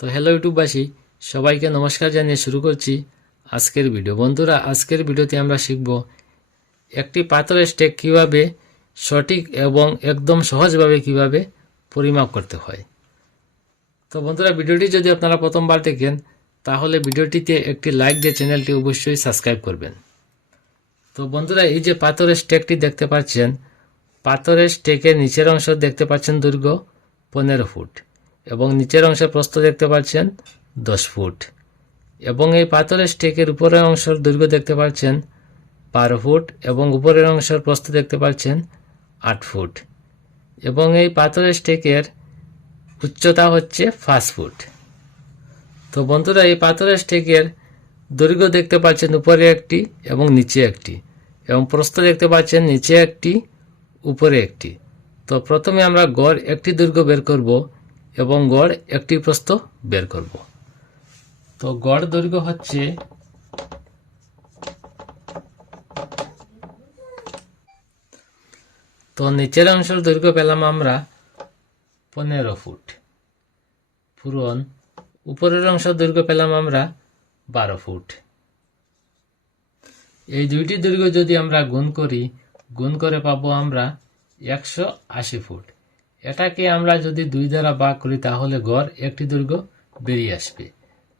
তো হ্যালো ইউটিউববাসী, সবাইকে নমস্কার জানিয়ে শুরু করছি। আজকের ভিডিও বন্ধুরা, আজকের ভিডিওতে আমরা শিখব একটি পাথরের স্টেক কীভাবে সঠিক এবং একদম সহজভাবে কীভাবে পরিমাপ করতে হয়। তো বন্ধুরা ভিডিওটি যদি আপনারা প্রথমবার দেখেন, তাহলে ভিডিওটিতে একটি লাইক দিয়ে চ্যানেলটি অবশ্যই সাবস্ক্রাইব করবেন। তো বন্ধুরা, এই যে পাথরের স্টেকটি দেখতে পাচ্ছেন, পাথরের স্টেকের নিচের অংশ দেখতে পাচ্ছেন দৈর্ঘ্য পনেরো ফুট। এবং নিচের অংশের প্রস্থ দেখতে পাচ্ছেন দশ ফুট। এবং এই পাথরের স্টেকের উপরের অংশের দৈর্ঘ্য দেখতে পাচ্ছেন বারো ফুট এবং উপরের অংশের প্রস্থ দেখতে পাচ্ছেন আট ফুট। এবং এই পাথরের স্টেকের উচ্চতা হচ্ছে পাঁচ ফুট। তো বন্ধুরা, এই পাথরের স্টেকের দৈর্ঘ্য দেখতে পাচ্ছেন উপরে একটি এবং নিচে একটি এবং প্রস্থ দেখতে পাচ্ছেন নিচে একটি, উপরে একটি। তো প্রথমে আমরা গড় একটি দৈর্ঘ্য বের করব। এবং গড় একটি প্রস্থ বের করব। তো গড় দৈর্ঘ্য হচ্ছে তো নিচের অংশের দৈর্ঘ্য পেলাম আমরা পনেরো ফুট। পূরণ। উপরের অংশের দৈর্ঘ্য পেলাম আমরা বারো ফুট। এই দুইটি দৈর্ঘ্য যদি আমরা গুণ করি, গুণ করে পাবো আমরা একশো আশি ফুট। এটাকে আমরা যদি দুই দ্বারা ভাগ করি, তাহলে গড় একটি দৈর্ঘ্য বেরিয়ে আসবে।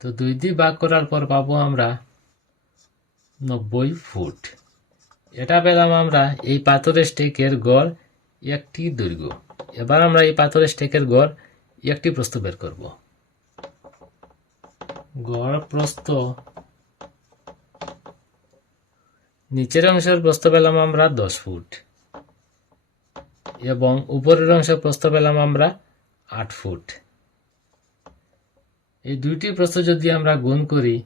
তো দুই দিয়ে ভাগ করার পর পাবো আমরা নব্বই ফুট। এটা পেলাম আমরা এই পাথরের স্টেকের গড় একটি দৈর্ঘ্য এবার আমরা এই পাথরের স্টেকের গড় একটি প্রস্থ বের করব। গড় প্রস্থ, নিচের অংশের প্রস্থ পেলাম আমরা দশ ফুট। এবং উপরের অংশের প্রস্থ পেলাম আমরা আট ফুট। এই দুইটি প্রস্থ যদি আমরা গুণ করি,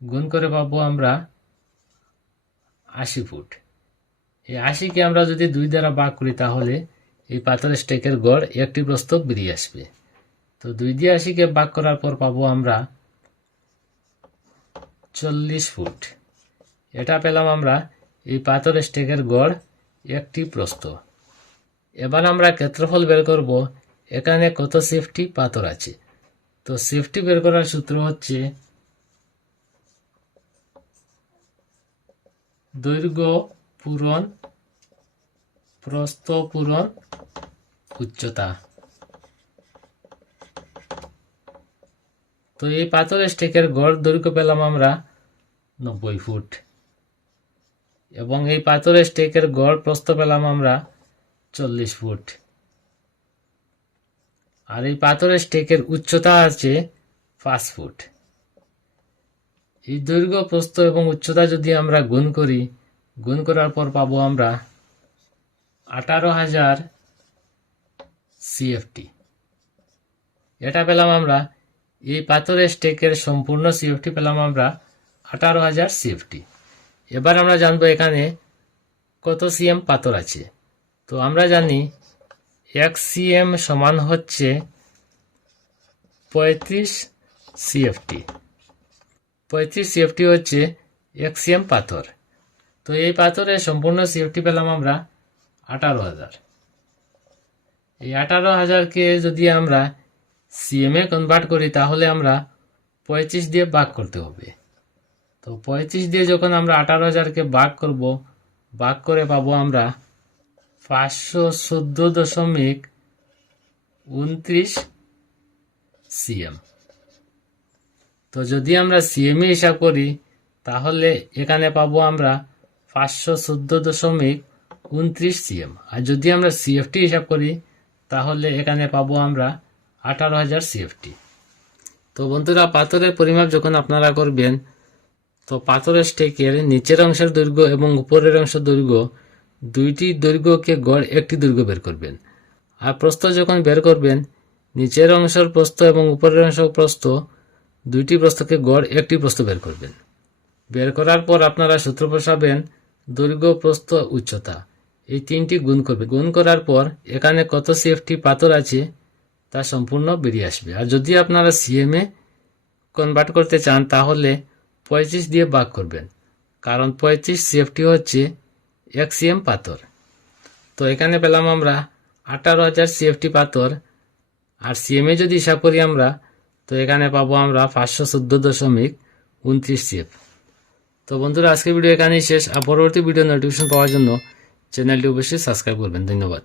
গুণ করে পাবো আমরা আশি ফুট। এই আশিকে আমরা যদি দুই দ্বারা ভাগ করি, তাহলে এই পাথরের স্টেকের গড় একটি প্রস্থ বেরিয়ে আসবে। তো দুই দিয়ে আশিকে ভাগ করার পর পাবো আমরা চল্লিশ ফুট। এটা পেলাম আমরা এই পাথরের স্টেকের গড় একটি প্রস্থ। এবার আমরা ক্ষেত্রফল বের করব। এখানে কত সেফটি পাথর আছে। তো সেফটি বের করার সূত্র হচ্ছে দৈর্ঘ্য পূরণ, প্রস্থ পূরণ, উচ্চতা। তো এই পাথরের স্টেকের গড় দৈর্ঘ্য পেলাম আমরা নব্বই ফুট। এবং এই পাথরের স্টেকের গড়, প্রস্থ পেলাম আমরা চল্লিশ ফুট। আর এই পাথরের স্টেকের উচ্চতা আছে পাঁচ ফুট। এই দৈর্ঘ্য, প্রস্থ এবং উচ্চতা যদি আমরা গুণ করি, গুণ করার পর পাবো আমরা আঠারো হাজার সিএফটি এটা পেলাম আমরা, এই পাথরের স্টেকের সম্পূর্ণ সিএফটি পেলাম আমরা আঠারো হাজার সিএফটি এবার আমরা জানব এখানে কত সিএম পাথর আছে। তো আমরা জানি এক সিএম সমান হচ্ছে পঁয়ত্রিশ সিএফটি পঁয়ত্রিশ সিএফটি হচ্ছে এক সিএম পাথর। তো এই পাথরের সম্পূর্ণ সিএফটি পেলাম আমরা আঠারো হাজার। এই আঠারো হাজারকে যদি আমরা সিএমে কনভার্ট করি, তাহলে আমরা পঁয়ত্রিশ দিয়ে ভাগ করতে হবে। তো পঁয়ত্রিশ দিয়ে যখন আমরা আঠারো হাজারকে ভাগ করব, ভাগ করে পাবো আমরা পাঁচশো চোদ্দ দশমিক উনত্রিশ সিএম। তো যদি আমরা সিএমএ হিসাব করি, তাহলে এখানে পাবো আমরা পাঁচশো চোদ্দ দশমিক উনত্রিশ সিএম। আর যদি আমরা সিএফটি হিসাব করি, তাহলে এখানে পাবো আমরা আঠারো হাজার সিএফটি। তো বন্ধুরা, পাথরের পরিমাপ যখন আপনারা করবেন, তো পাথরের স্টেকের নিচের অংশের দৈর্ঘ্য এবং উপরের অংশের দৈর্ঘ্য দুইটি দৈর্ঘ্যকে গড় একটি দৈর্ঘ্য বের করবেন। আর প্রস্থ যখন বের করবেন, নিচের অংশের প্রস্থ এবং উপরের অংশের প্রস্থ, দুইটি প্রস্থকে গড় একটি প্রস্থ বের করবেন। বের করার পর আপনারা সূত্র বসাবেন দৈর্ঘ্য, প্রস্থ, উচ্চতা। এই তিনটি গুণ করবে। গুণ করার পর এখানে কত সিএফটি পাথর আছে তা সম্পূর্ণ বেরিয়ে আসবে। আর যদি আপনারা সিএমএ কনভার্ট করতে চান, তাহলে পঁয়ত্রিশ দিয়ে ভাগ করবেন। কারণ পঁয়ত্রিশ সিএফটি হচ্ছে এক সিএম পাথর। তো এখানে পেলাম আমরা আঠারো হাজার সিএফটি পাথর। আর সিএমে যদি হিসাব করি আমরা, তো এখানে পাবো আমরা পাঁচশো চোদ্দ দশমিক উনত্রিশ সিএফ। তো বন্ধুরা, আজকের ভিডিও এখানেই শেষ। আর পরবর্তী ভিডিও নোটিফিকেশন পাওয়ার জন্য চ্যানেলটি অবশ্যই সাবস্ক্রাইব করবেন। ধন্যবাদ।